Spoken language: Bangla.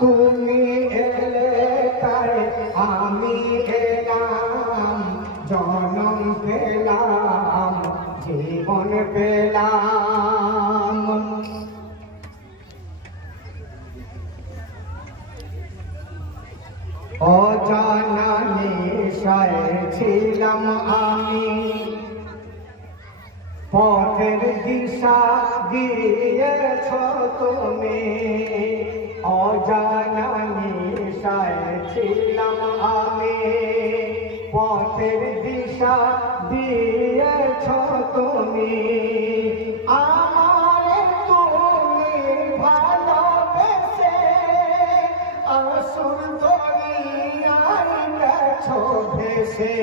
তুমি এলে তাই আমি এলাম, জনম পেলাম, জীবন পেলাম। অজানা নেশায় ছিলাম আমি, পথের দিশা দিয়েছ তুমি। অজানা নেশায় ছিলাম আমি, পথের দিশা দিয়েছ তুমি। আমারে তুমি ভালোবেসে আসল দরিয়ায় গেছ ভেসে।